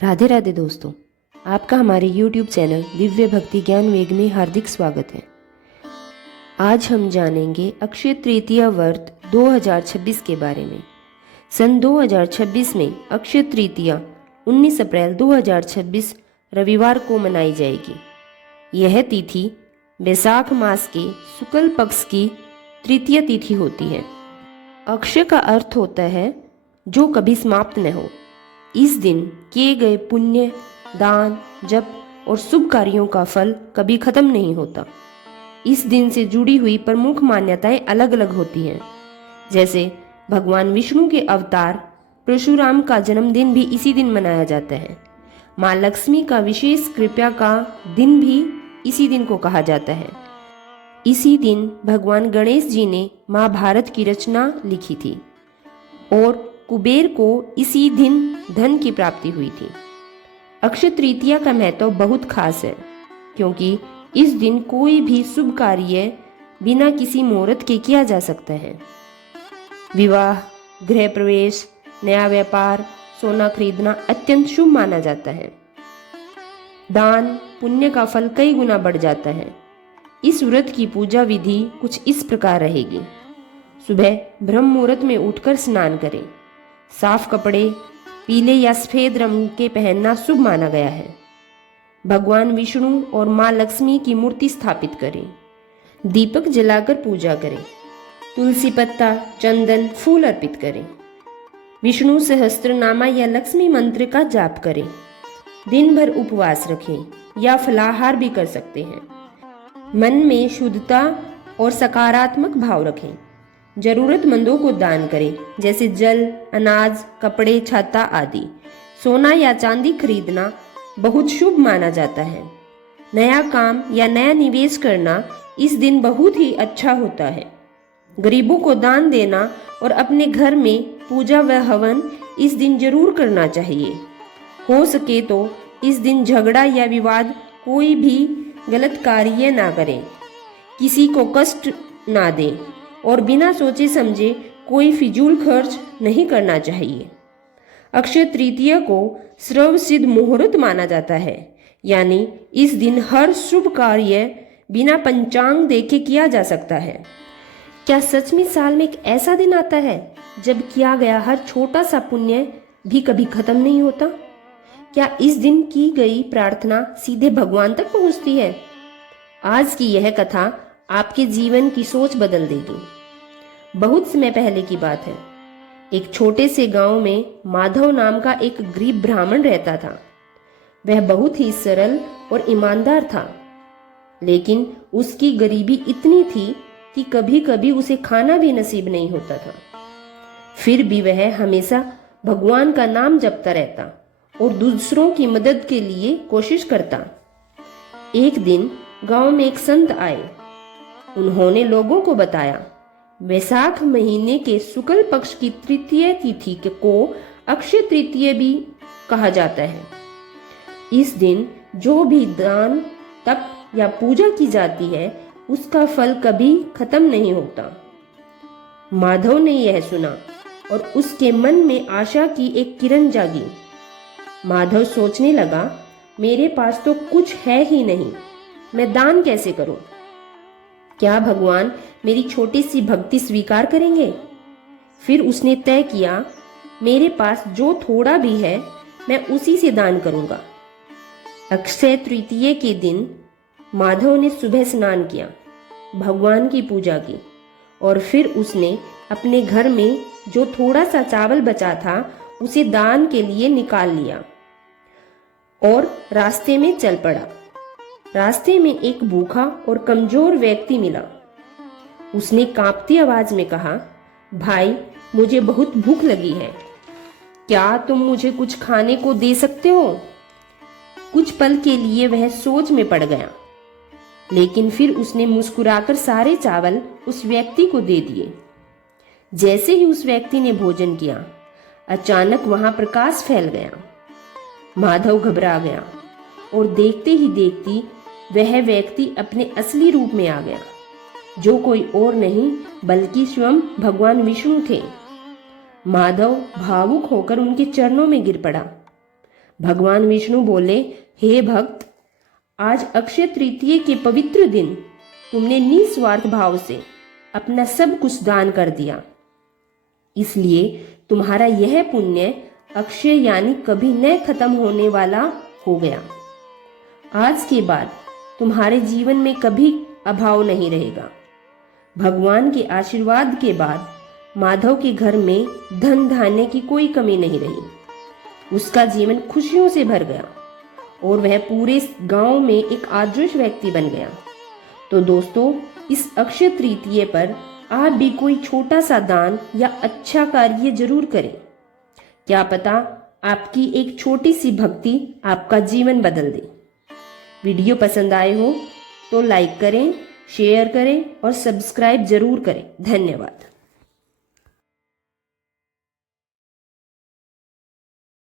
राधे राधे दोस्तों, आपका हमारे YouTube चैनल दिव्य भक्ति ज्ञान वेग में हार्दिक स्वागत है। आज हम जानेंगे अक्षय तृतीया व्रत 2026 के बारे में। सन 2026 में अक्षय तृतीया 19 अप्रैल 2026 रविवार को मनाई जाएगी। यह तिथि वैशाख मास के शुक्ल पक्ष की तृतीय तिथि होती है। अक्षय का अर्थ होता है जो कभी समाप्त न हो। इस दिन किए गए पुण्य, दान, जप और शुभ कार्यों का फल कभी खत्म नहीं होता। इस दिन से जुड़ी हुई प्रमुख मान्यताएं अलग अलग होती हैं। जैसे भगवान विष्णु के अवतार परशुराम का जन्मदिन भी इसी दिन मनाया जाता है। माँ लक्ष्मी का विशेष कृपा का दिन भी इसी दिन को कहा जाता है। इसी दिन भगवान गणेश जी ने महाभारत की रचना लिखी थी और कुबेर को इसी दिन धन की प्राप्ति हुई थी। अक्षय तृतीया का महत्व बहुत खास है क्योंकि इस दिन कोई भी शुभ कार्य बिना किसी मुहूर्त के किया जा सकता है। विवाह, गृह प्रवेश, नया व्यापार, सोना खरीदना अत्यंत शुभ माना जाता है। दान पुण्य का फल कई गुना बढ़ जाता है। इस व्रत की पूजा विधि कुछ इस प्रकार रहेगी। सुबह ब्रह्म मुहूर्त में उठकर स्नान करें। साफ कपड़े पीले या सफेद रंग के पहनना शुभ माना गया है। भगवान विष्णु और माँ लक्ष्मी की मूर्ति स्थापित करें। दीपक जलाकर पूजा करें। तुलसी पत्ता, चंदन, फूल अर्पित करें। विष्णु सहस्त्रनामा या लक्ष्मी मंत्र का जाप करें। दिन भर उपवास रखें या फलाहार भी कर सकते हैं। मन में शुद्धता और सकारात्मक भाव रखें। जरूरतमंदों को दान करें, जैसे जल, अनाज, कपड़े, छाता आदि। सोना या चांदी खरीदना बहुत शुभ माना जाता है। नया काम या नया निवेश करना इस दिन बहुत ही अच्छा होता है। गरीबों को दान देना और अपने घर में पूजा व हवन इस दिन जरूर करना चाहिए। हो सके तो इस दिन झगड़ा या विवाद कोई भी गलत कार्य ना करें, किसी को कष्ट ना दें और बिना सोचे समझे कोई फिजूल खर्च नहीं करना चाहिए। अक्षय तृतीया को सर्वसिद्ध मुहूर्त माना जाता है, यानी इस दिन हर शुभ कार्य बिना पंचांग देखे किया जा सकता है। क्या सच में साल में एक ऐसा दिन आता है जब किया गया हर छोटा सा पुण्य भी कभी खत्म नहीं होता? क्या इस दिन की गई प्रार्थना सीधे भगवान तक पहुंचती है? आज की यह कथा आपके जीवन की सोच बदल देगी। बहुत समय पहले की बात है। एक छोटे से गांव में माधव नाम का एक गरीब ब्राह्मण रहता था। वह बहुत ही सरल और ईमानदार था, लेकिन उसकी गरीबी इतनी थी कि कभी कभी उसे खाना भी नसीब नहीं होता था। फिर भी वह हमेशा भगवान का नाम जपता रहता और दूसरों की मदद के लिए कोशिश करता। एक दिन गांव में एक संत आए। उन्होंने लोगों को बताया, वैशाख महीने के शुक्ल पक्ष की तृतीय तिथि को अक्षय तृतीया भी कहा जाता है। इस दिन जो भी दान, तप या पूजा की जाती है उसका फल कभी खत्म नहीं होता। माधव ने यह सुना और उसके मन में आशा की एक किरण जागी। माधव सोचने लगा, मेरे पास तो कुछ है ही नहीं, मैं दान कैसे करूं? क्या भगवान मेरी छोटी सी भक्ति स्वीकार करेंगे? फिर उसने तय किया, मेरे पास जो थोड़ा भी है मैं उसी से दान करूंगा। अक्षय तृतीया के दिन माधव ने सुबह स्नान किया, भगवान की पूजा की और फिर उसने अपने घर में जो थोड़ा सा चावल बचा था उसे दान के लिए निकाल लिया और रास्ते में चल पड़ा। रास्ते में एक भूखा और कमजोर व्यक्ति मिला। उसने कांपती आवाज में कहा, भाई, मुझे बहुत भूख लगी है, क्या तुम मुझे कुछ खाने को दे सकते हो? कुछ पल के लिए वह सोच में पड़ गया, लेकिन फिर उसने मुस्कुराकर सारे चावल उस व्यक्ति को दे दिए। जैसे ही उस व्यक्ति ने भोजन किया, अचानक वहां प्रकाश फैल गया। माधव घबरा गया और देखते ही देखती वह व्यक्ति अपने असली रूप में आ गया, जो कोई और नहीं बल्कि स्वयं भगवान विष्णु थे। माधव भावुक होकर उनके चरणों में गिर पड़ा। भगवान विष्णु बोले, हे भक्त, आज अक्षय तृतीया के पवित्र दिन तुमने निस्वार्थ भाव से अपना सब कुछ दान कर दिया, इसलिए तुम्हारा यह पुण्य अक्षय यानी कभी न खत्म होने वाला हो गया। आज के बाद तुम्हारे जीवन में कभी अभाव नहीं रहेगा। भगवान के आशीर्वाद के बाद माधव के घर में धन धान्य की कोई कमी नहीं रही। उसका जीवन खुशियों से भर गया और वह पूरे गांव में एक आदर्श व्यक्ति बन गया। तो दोस्तों, इस अक्षय तृतीया पर आप भी कोई छोटा सा दान या अच्छा कार्य जरूर करें। क्या पता आपकी एक छोटी सी भक्ति आपका जीवन बदल दे। वीडियो पसंद आए हो तो लाइक करें, शेयर करें और सब्सक्राइब जरूर करें। धन्यवाद।